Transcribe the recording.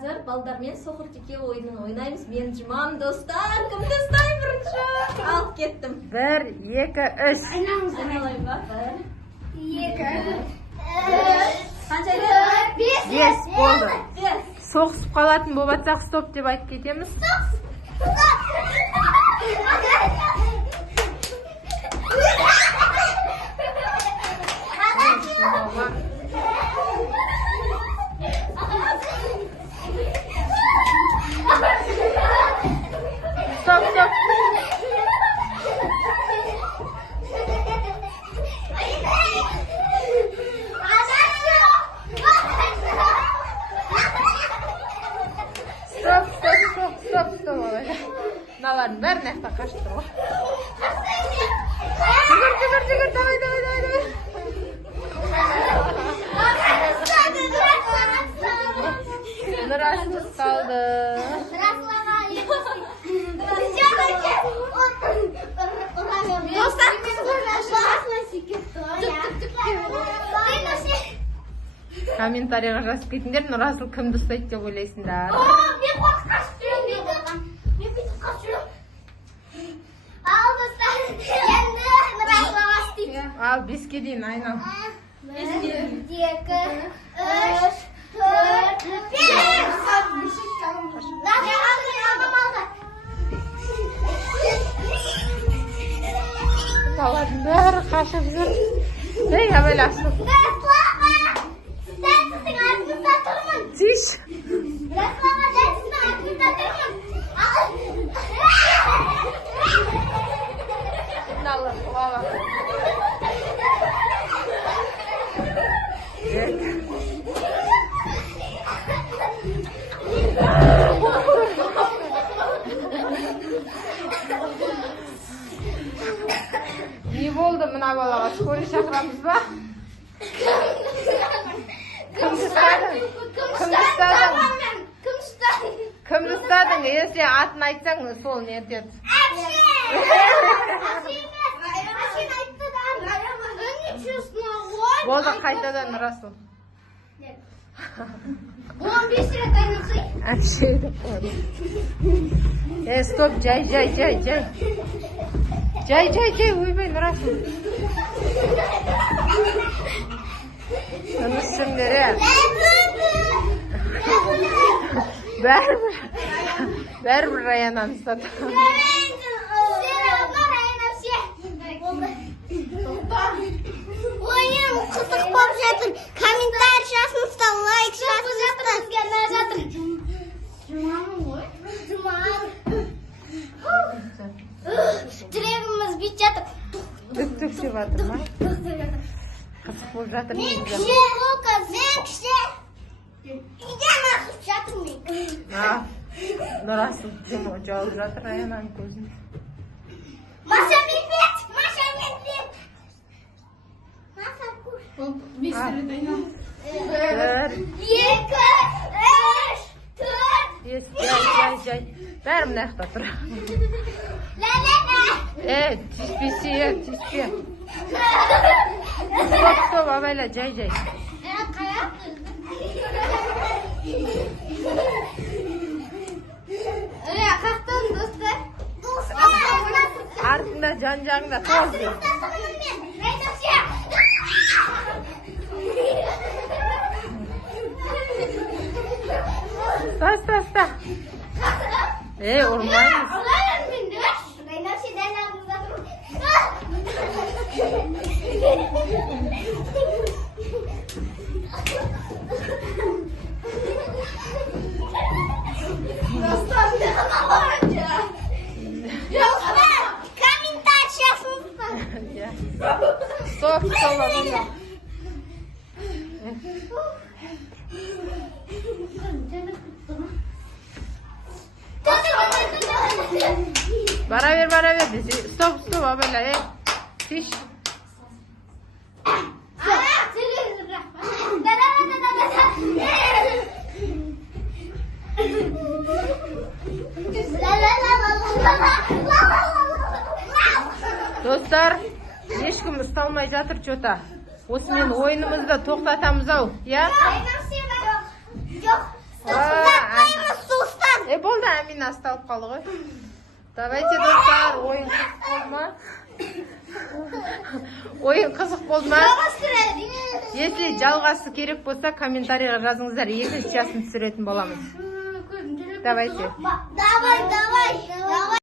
Қазір балдармен соқыр-теке ойынын ойнаймыз. Мен Жұман, достар. Кімді ұстайын бірінші? Алып кеттім. 1, 2, 3. Айналайын ба? 1, 2, 3. Қанша еді? 5 болды. 5. Соғысып қалатын болбатсақ стоп деп айтып кетеміз. Стоп, стоп. Мыналардың бәрін аяқтан қашып тұр ғой. Жүгір, давай. Нұрасыз қалды. Комментарийға жазып кетіңдер, Нұрасыл кімді ұстайды деп ойлайсыңдар. Ал 5-ке дейін айнал. 1, 2, 3, 4, 5. Балардың бәрі қашып жүр. Ей, абайла ашып. Тиш. Налы, лава. Не болды мына балаға? Скорый шақырамыз ба? Кімді ұстадың? Если атын айтсаң, сол не етеді? Болды, қайтадан Расул. 15 рет айналсай. Әпшейді қойды. Стоп, жай. Жай, ойбай, Расул. Үміссіңдер, бәрібір Раянан ұстады. Ойын қызық болып жатыр. Комментарий жазыңыздар, лайк жазыңыздар. Жүрегіміз бүйтіп жатыр. Түк деп жатыр ма? Қызық болып жатыр. Мен кіші, Лука, мен кіші. Үйден ақып жатырмын. Нұрасыл жауып жатыр Раянан көзін. Маша медведь. 5 рет айнал. 1, 2, 3, 4. Жай. Бәрі мына жақта тұр. Тиспе. Стоп, абайла, жай. Қақтан достар. Артында, жан-жағында тоз. Ста. Ұрмайыз. Стоп, Бара бер. Стоп, абайла. Тиш. Достар, ешкім ұсталмай жатыр что-то. Осымен ойынымызды тоқтатамыз ау, я? Жоқ. Болды, Амина асталып қалды ғой. Давайте, достар, ойын қызық болды ма? Ойын қызық болды ма? Если жалғасы керек болса, комментарийға жазыңыздар, екіншісін түсіретін боламыз. Давайте. Давай.